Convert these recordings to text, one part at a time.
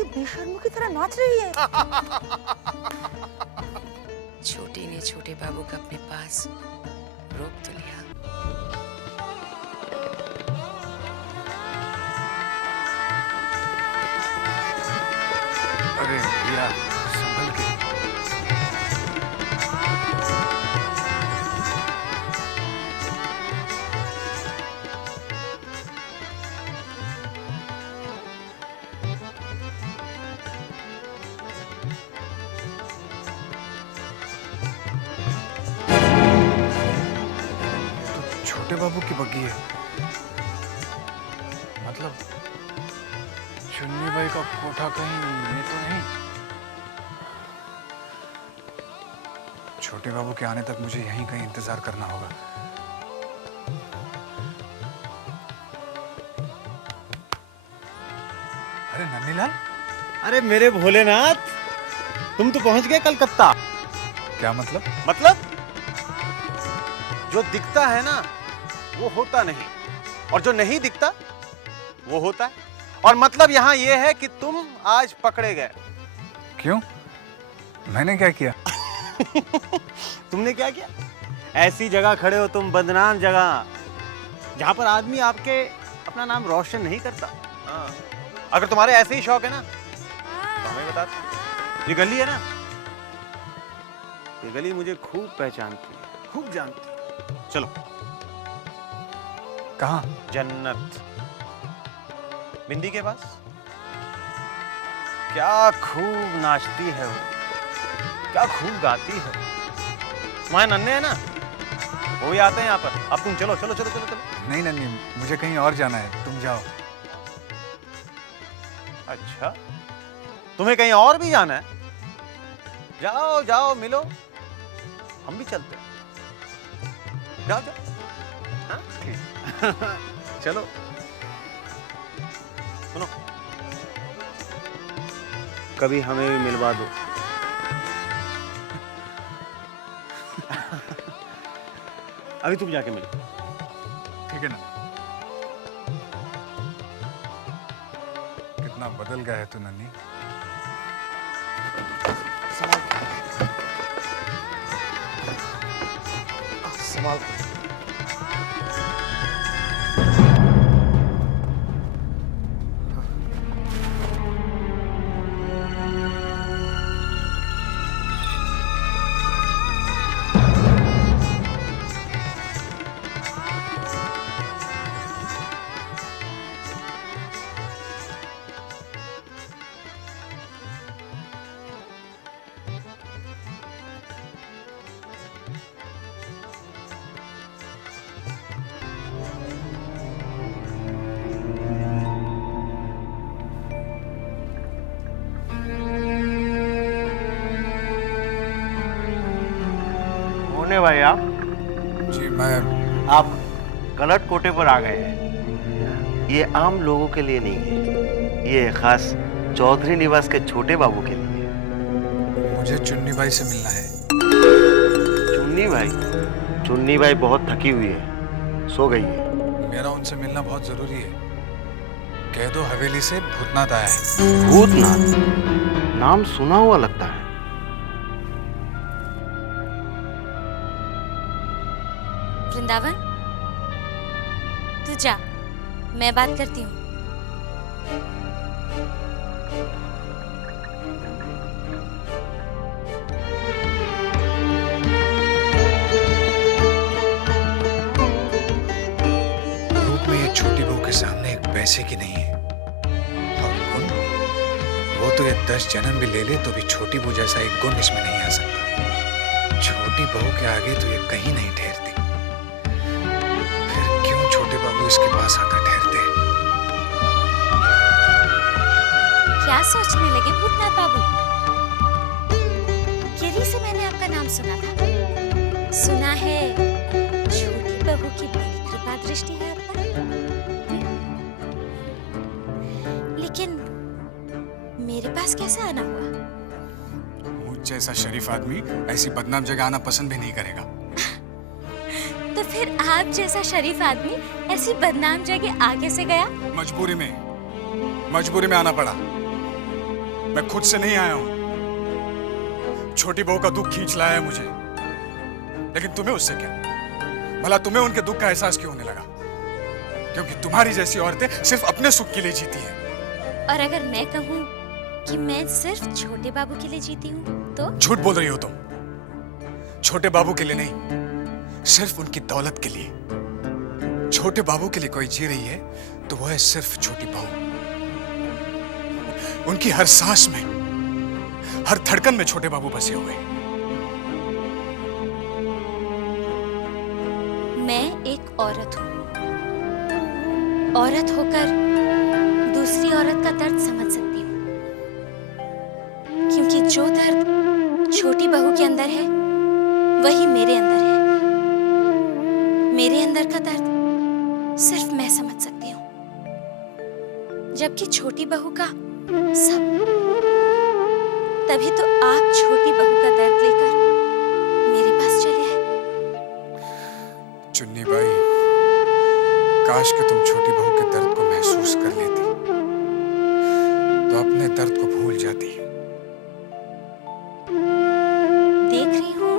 ऐसे बेशर्मों की तरह नाच रही है? छोटी ने छोटे बाबू को अपने पास रोक तो लिया। अरे भैया संभल के। छोटे बाबू की बग्गी है। मतलब चुन्नी बाई का कोठा कहीं ये तो नहीं? छोटे बाबू के आने तक मुझे यहीं कहीं इंतजार करना होगा। अरे नन्हीलाल, अरे मेरे भोलेनाथ, तुम तो पहुंच गए कलकत्ता। क्या मतलब? मतलब जो दिखता है ना वो होता नहीं, और जो नहीं दिखता वो होता है। और मतलब यहां ये है कि तुम आज पकड़े गए। क्यों? मैंने क्या किया? तुमने क्या किया? ऐसी जगह खड़े हो तुम, बदनाम जगह, जहां पर आदमी आपके अपना नाम रोशन नहीं करता। हाँ। अगर तुम्हारे ऐसे ही शौक है ना तो हमें बता दो। ये गली है ना, ये गली मुझे खूब पहचानती है, खूब जानती है। चलो। कहाँ? जन्नत, बिंदी के पास। क्या खूब नाचती है वो, क्या खूब गाती है। तुम्हारे नन्हे है ना, वो भी आते हैं यहाँ पर। अब तुम चलो चलो चलो चलो चलो। नहीं नन्ही, मुझे कहीं और जाना है, तुम जाओ। अच्छा, तुम्हें कहीं और भी जाना है? जाओ जाओ, मिलो, हम भी चलते हैं। जाओ जाओ। हाँ? चलो। सुनो, कभी हमें भी मिलवा दो। अभी तुम जाके मिलो। ठीक है ना? कितना बदल गया है तू नन्ही। संभाल। भाई आप जी मैं। आप गलत कोटे पर आ गए हैं। ये आम लोगों के लिए नहीं है, ये खास चौधरी निवास के छोटे बाबू के लिए है। मुझे चुन्नी बाई से मिलना है। चुन्नी भाई? चुन्नी भाई बहुत थकी हुई है, सो गई है। मेरा उनसे मिलना बहुत जरूरी है। कह दो हवेली से भूतनाथ आया है। भूतनाथ? नाम सुना हुआ लगता है। वृंदावन, तू जा, मैं बात करती हूँ। रूप में ये छोटी बहू के सामने एक पैसे की नहीं है, और गुण, वो तो ये 10 जन्म भी ले ले तो भी छोटी बहू जैसा एक गुण इसमें नहीं आ सकता। छोटी बहू के आगे तो ये कहीं नहीं ठहरती। छोटे बाबू इसके पास आकर ठहरते हैं। क्या सोचने लगे भूतनाथ बाबू? गिरी से मैंने आपका नाम सुना था। सुना है छोटी बहू की बड़ी कृपा दृष्टि है आप पर। लेकिन मेरे पास कैसे आना हुआ? मुझ जैसा शरीफ आदमी ऐसी बदनाम जगह आना पसंद भी नहीं करेगा। तो फिर आप जैसा शरीफ आदमी ऐसी बदनाम जगह आगे से गया? मजबूरी में आना पड़ा। मैं खुद से नहीं आया हूं। छोटी बहू का दुख खींच लाया है मुझे, लेकिन तुम्हें उससे क्या? भला तुम्हें उनके दुख का एहसास क्यों होने लगा? क्योंकि तुम्हारी जैसी औरतें सिर्फ अपने सुख के लिए जीती हैं। और अगर मैं कहूँ कि मैं सिर्फ छोटे बाबू के लिए जीती हूँ तो? झूठ बोल रही हो तुम। छोटे बाबू के लिए नहीं, सिर्फ उनकी दौलत के लिए। छोटे बाबू के लिए कोई जी रही है तो वो है सिर्फ छोटी बहू। उनकी हर सांस में, हर धड़कन में छोटे बाबू बसे हुए। मैं एक औरत हूँ। औरत होकर दूसरी औरत का दर्द समझ सकती हूँ, क्योंकि जो दर्द छोटी बहू के अंदर है वही मेरे अंदर है। मेरे अंदर का दर्द सिर्फ मैं समझ सकती हूँ, जबकि छोटी बहू का सब। तभी तो आप छोटी बहू का दर्द लेकर मेरे पास चले आए। चुन्नी बाई, काश कि तुम छोटी बहू के दर्द को महसूस कर लेती तो अपने दर्द को भूल जाती। देख रही हूँ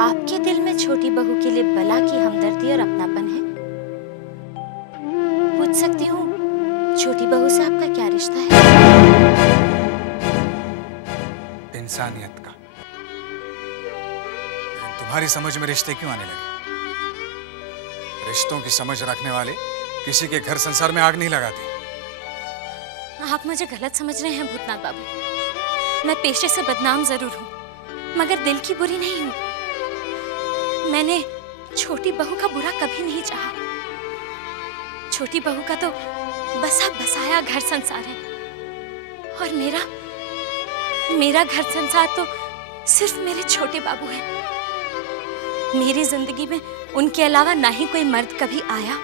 आपके दिल में छोटी बहू के लिए बला की हमदर्दी और अपनापन है। पूछ सकती हूँ छोटी बहू से आपका क्या रिश्ता है? इंसानियत का। लेकिन तुम्हारी समझ में रिश्ते क्यों आने लगे? रिश्तों की समझ रखने वाले किसी के घर संसार में आग नहीं लगाते। आप मुझे गलत समझ रहे हैं भूतनाथ बाबू। मैं पेशे से बदनाम जरूर हूँ, मगर दिल की बुरी नहीं हूँ। मैंने छोटी बहू का बुरा कभी नहीं चाहा। छोटी बहू का तो बसा बसाया घर संसार है, और मेरा घर संसार तो सिर्फ मेरे छोटे बाबू हैं। मेरी जिंदगी में उनके अलावा ना ही कोई मर्द कभी आया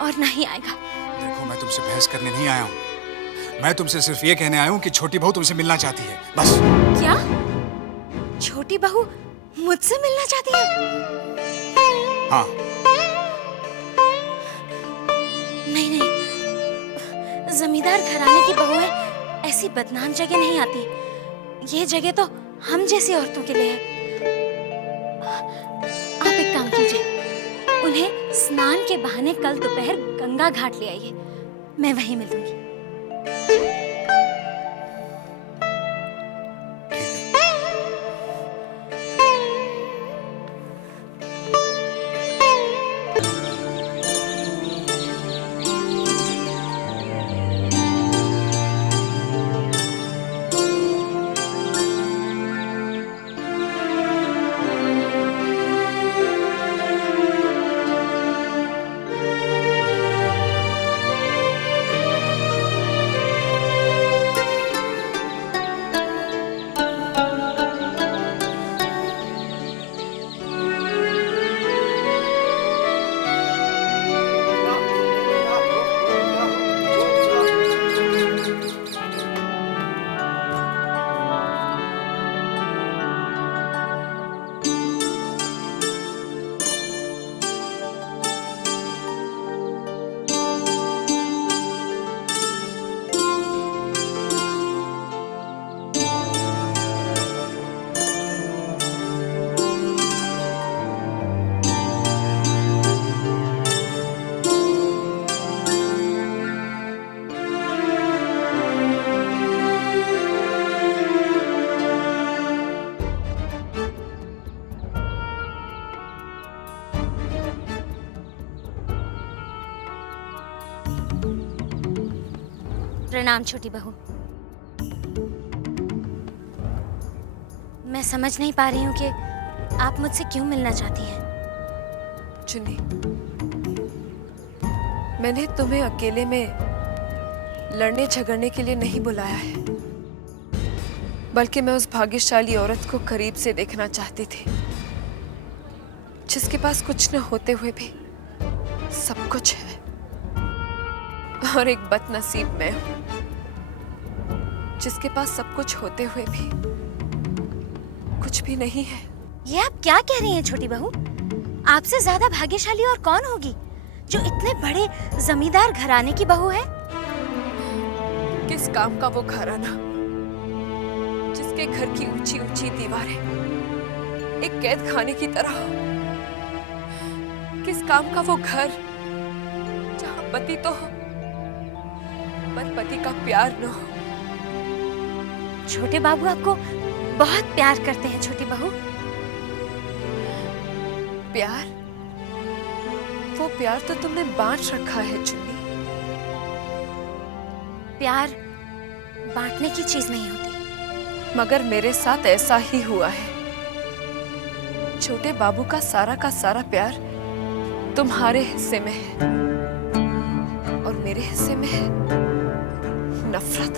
और ना ही आएगा। देखो, मैं तुमसे बहस करने नहीं आया हूँ। मैं तुमसे सिर्फ ये कहने आया हूँ कि छोटी बहू तुमसे मिलना चाहती है, बस। क्या? छोटी बहू मुझसे मिलना चाहती है? हाँ। नहीं, जमींदार घराने की बहुएं ऐसी बदनाम जगह नहीं आती। ये जगह तो हम जैसी औरतों के लिए है। आप एक काम कीजिए, उन्हें स्नान के बहाने कल दोपहर गंगा घाट ले आइए। मैं वहीं मिलूंगी। प्रणाम छोटी बहू। मैं समझ नहीं पा रही हूँ कि आप मुझसे क्यों मिलना चाहती हैं। चुन्नी, मैंने तुम्हें अकेले में लड़ने झगड़ने के लिए नहीं बुलाया है, बल्कि मैं उस भाग्यशाली औरत को करीब से देखना चाहती थी, जिसके पास कुछ न होते हुए भी सब कुछ है। और एक बदनसीब मैं हूं, जिसके पास सब कुछ होते हुए भी कुछ भी नहीं है। ये आप क्या कह रही हैं छोटी बहू? आपसे ज्यादा भाग्यशाली और कौन होगी जो इतने बड़े जमींदार घराने की बहू है? किस काम का वो घराना आपके घर की ऊंची ऊंची दीवारें एक कैद खाने की तरह हो। किस काम का वो घर जहां पति तो हो पर पति का प्यार न हो। छोटे बाबू आपको बहुत प्यार करते हैं छोटी बहू। प्यार? वो प्यार तो तुमने बांट रखा है चुन्नी। प्यार बांटने की चीज नहीं होती। मगर मेरे साथ ऐसा ही हुआ है। छोटे बाबू का सारा प्यार तुम्हारे हिस्से में है और मेरे हिस्से में है नफरत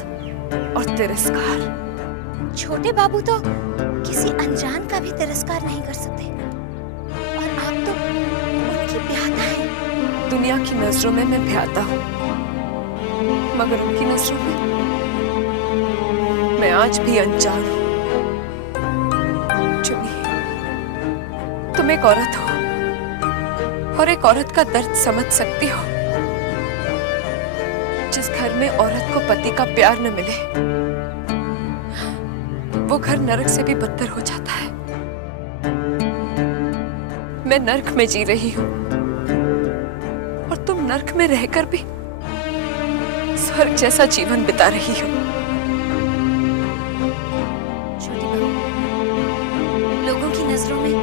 और तिरस्कार। छोटे बाबू तो किसी अनजान का भी तिरस्कार नहीं कर सकते और आप तो उनकी ब्याहता हैं। दुनिया की नजरों में मैं ब्याहता हूं, मगर उनकी नजरों में मैं आज भी अनजान हूं। चुन्नी, तुम एक औरत हो और एक औरत का दर्द समझ सकती हो। जिस घर में औरत को पति का प्यार न मिले वो घर नरक से भी बदतर हो जाता है। मैं नरक में जी रही हूं और तुम नरक में रहकर भी स्वर्ग जैसा जीवन बिता रही हो। छोटी बहू, लोगों की नजरों में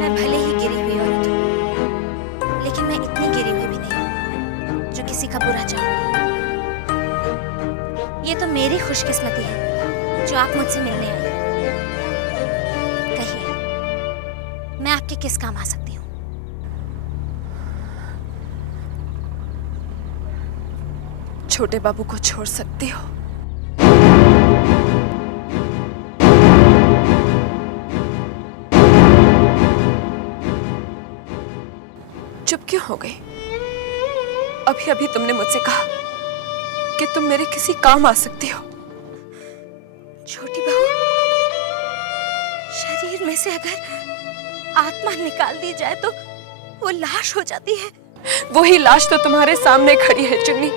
मैं भले ही गिरी हुई औरत हूँ, लेकिन मैं इतनी गिरी हुई भी नहीं जो किसी का बुरा चाहूं। ये तो मेरी खुशकिस्मती है जो आप मुझसे मिलने आए। कहिए, मैं आपके किस काम आ सकती हूँ? छोटे बाबू को छोड़ सकती हो? चुप क्यों हो गई? अभी अभी तुमने मुझसे कहा कि तुम मेरे किसी काम आ सकती हो। छोटी बहू, शरीर में से अगर आत्मा निकाल दी जाए तो वो लाश हो जाती है। वही लाश तो तुम्हारे सामने खड़ी है चुन्नी,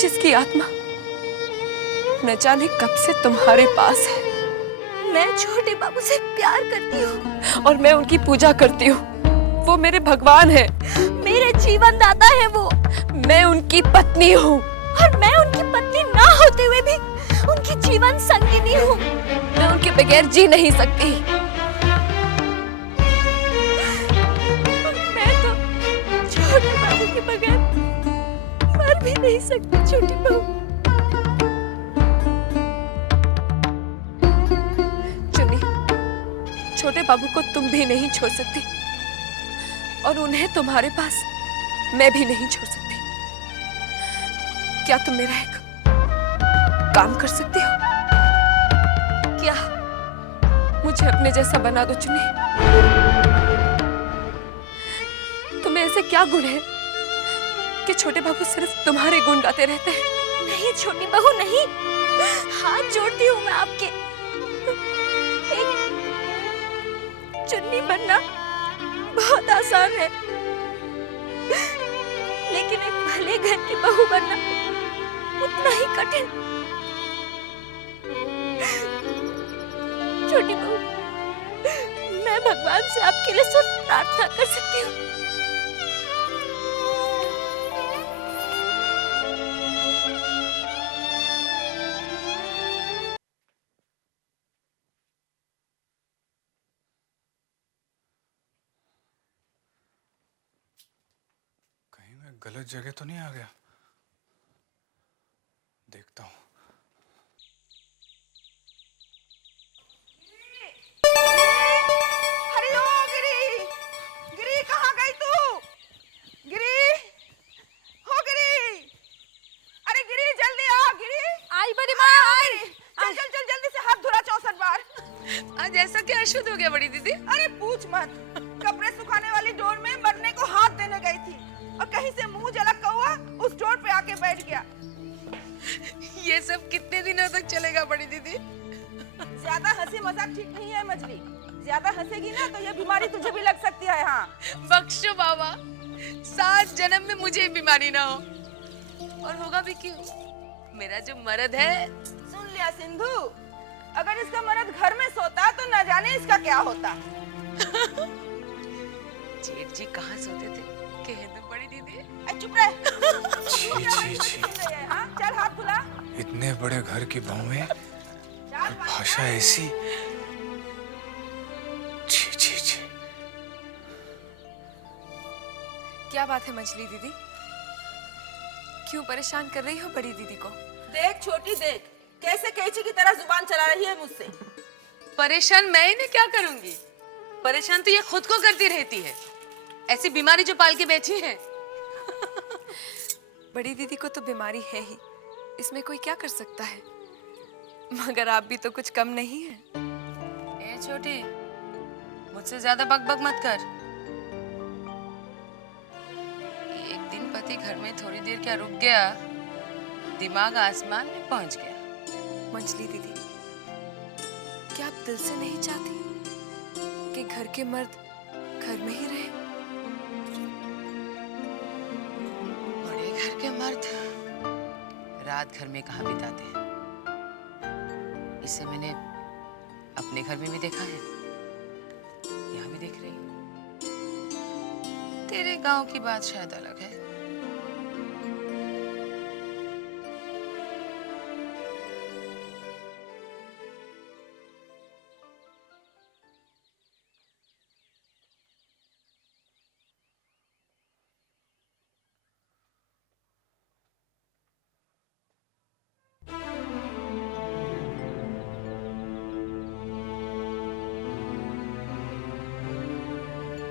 जिसकी आत्मा न जाने कब से तुम्हारे पास है। मैं छोटे बाबू से प्यार करती हूँ और मैं उनकी पूजा करती हूँ। वो मेरे भगवान है, मेरे जीवन दाता है वो। मैं उनकी पत्नी हूँ और मैं उनकी पत्नी ना होते हुए भी उनकी जीवन संगिनी हूँ। मैं उनके बगैर जी नहीं सकती। मैं तो छोटे बाबू के बगैर मर भी नहीं सकती। छोटी बहू, चुन्नी, छोटे बाबू को तुम भी नहीं छोड़ सकती और उन्हें तुम्हारे पास मैं भी नहीं छोड़ सकती। क्या तुम मेरा एक काम कर सकती हो? क्या मुझे अपने जैसा बना दो चुन्नी? तुम्हें ऐसे क्या गुण है कि छोटे बाबू सिर्फ तुम्हारे गुण गाते रहते हैं? नहीं छोटी बहू, नहीं। हाथ जोड़ती हूँ मैं आपके। एक चुन्नी बनना बहुत आसान है, लेकिन एक भले घर की बहू बनना उतना ही कठिन। छोटी बहू, मैं भगवान से आपके लिए सिर्फ प्रार्थना कर सकती हूँ। कहीं मैं गलत जगह तो नहीं आ गया? देखता हूँ। अरे ओ गिरी, गिरी कहाँ गई तू? गिरी, हो गिरी, अरे गिरी जल्दी आ। गिरी आई बड़ी माँ, आई। चल चल चल जल्दी से हाथ धुला 64 बार। आज ऐसा क्या अशुद्ध हो गया बड़ी दीदी? अरे पूछ मत, कपड़े सुखाने वाली डोर में मरने को हाथ देने गई थी और कहीं से मुंह जलक कौआ उस डोर पे आके बैठ गया। ये सब कितने दिनों तक चलेगा बड़ी दीदी? ज्यादा हंसी मजाक ठीक नहीं है मछली। ज्यादा हंसेगी ना तो ये बीमारी तुझे भी लग सकती है। हाँ बख्शो बाबा, 7 जन्म में मुझे बीमारी ना हो। और होगा भी क्यों? मेरा जो मर्द है। सुन लिया सिंधु, अगर इसका मर्द घर में सोता तो न जाने इसका क्या होता। जेठ जी कहाँ सोते थे? कह दो बड़ी दीदी। चुप रह। छी छी छी, हाँ, चल हाथ खुला। इतने बड़े घर की बहू में और भाषा ऐसी। छी छी छी। क्या बात है मछली दीदी? क्यों परेशान कर रही हो बड़ी दीदी को? देख छोटी देख, कैसे कैची की तरह जुबान चला रही है मुझसे। परेशान मैं इन्हें क्या करूंगी? परेशान तो ये खुद को करती रहती है। ऐसी बीमारी जो पाल के बैठी है। बड़ी दीदी को तो बीमारी है ही, इसमें कोई क्या कर सकता है। मगर आप भी तो कुछ कम नहीं है। ए छोटी, मुझसे ज्यादा बकबक मत कर। एक दिन पति घर में थोड़ी देर क्या रुक गया, दिमाग आसमान में पहुंच गया। मछली दीदी, क्या आप दिल से नहीं चाहती कि घर के मर्द घर में ही रहे? बड़े घर के मर्द रात घर में कहाँ बिताते हैं? इसे मैंने अपने घर में भी देखा है, यहाँ भी देख रही हूँ। तेरे गांव की बात शायद अलग है।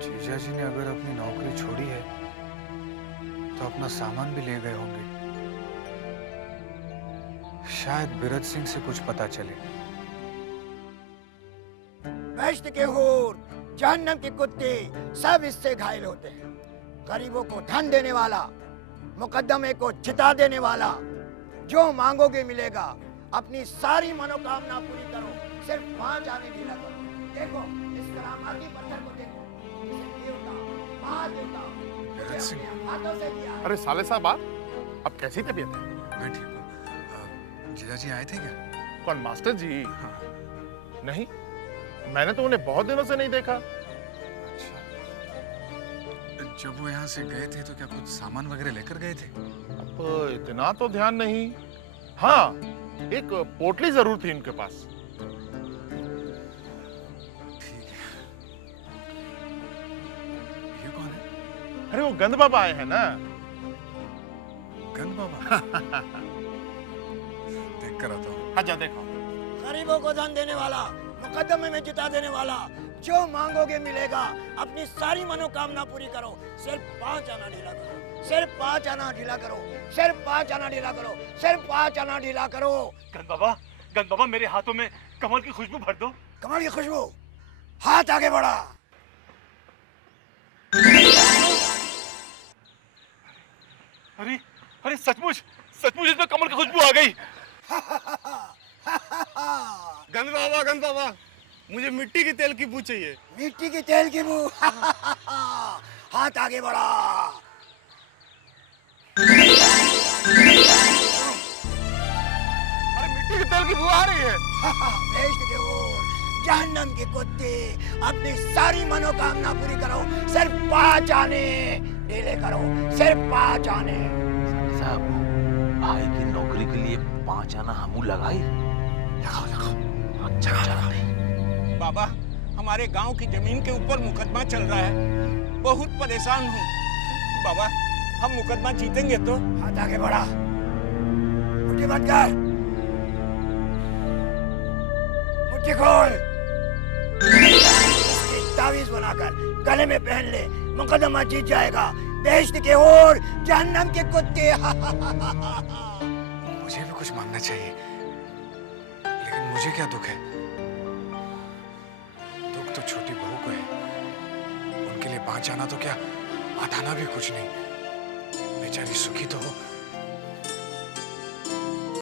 जीजा जी ने अगर अपनी नौकरी छोड़ी है तो अपना सामान भी ले गए होंगे। शायद बिरज सिंह से कुछ पता चले। बेश्त के हूर, जहन्नम के कुत्ते सब इससे घायल होते हैं। गरीबों को धन देने वाला, मुकद्दमे को जिता देने वाला, जो मांगोगे मिलेगा। अपनी सारी मनोकामना पूरी करो, सिर्फ 5 आने ढीला करो। देखो इस करामाती पत्थर को देखो, इसे देवता, महादेवता मुझे अपने हाथों से दिया है। अरे साले साहब आप कैसी तबीयत है? मैं ठीक हूँ। जीजा जी आए थे क्या? कौन, मास्टर जी? हाँ। नहीं, मैंने तो उन्हें बहुत दिनों से नहीं देखा। अच्छा, जब वो यहाँ से गए थे तो क्या कुछ सामान वगैरह लेकर गए थे? अब इतना तो ध्यान नहीं। हाँ, एक पोटली जरूर थी उनके पास। ठीक है। ये कौन है? अरे वो गंद बाबा आए हैं ना। गंद बाबा? देख कर आता हूँ। हाँ जा देखो। गरीबों को धन देने वाला, मुकद्दमे में जिता देने वाला, जो मांगोगे मिलेगा। अपनी सारी मनोकामना पूरी करो, सिर्फ 5 आना ढीला करो। सिर्फ 5 आना ढीला करो, सिर्फ 5 आना ढीला करो, सिर्फ 5 आना ढीला करो। गंद बाबा मेरे हाथों में कमल की खुशबू भर दो। कमल की खुशबू, हाथ आगे बढ़ा। अरे अरे सचमुच इसमें कमल की खुशबू आ गई। गंद बाबा, मुझे मिट्टी की तेल की बू चाहिए। मिट्टी की तेल की बू। हाथ आगे बढ़ा। अरे मिट्टी की तेल की बू आ रही है। बेश्त के ओर, जहन्नम के कुत्ते, अपनी सारी मनोकामना पूरी करो, सिर्फ 5 आने ढीले करो, सिर्फ 5 आने। साहब, भाई की नौकरी के लिए 5 आना हमू लगाई। लगाओ। अच्छा नहीं। बाबा, हमारे गांव की जमीन के ऊपर मुकदमा चल रहा है, बहुत परेशान हूँ। बाबा, हम मुकदमा जीतेंगे तो? हाथ आगे बढ़ा। मुट्ठी बंद कर। मुट्ठी खोल। इसकी तावीज बनाकर गले में पहन ले, मुकदमा जीत जाएगा। बेश्त के ओर, जहन्नम के कुत्ते। मुझे भी कुछ मांगना चाहिए, लेकिन मुझे क्या दुख है? दुख तो छोटी बहू को है। उनके लिए 5 आना तो क्या, 8 आना भी कुछ नहीं। बेचारी सुखी तो हो।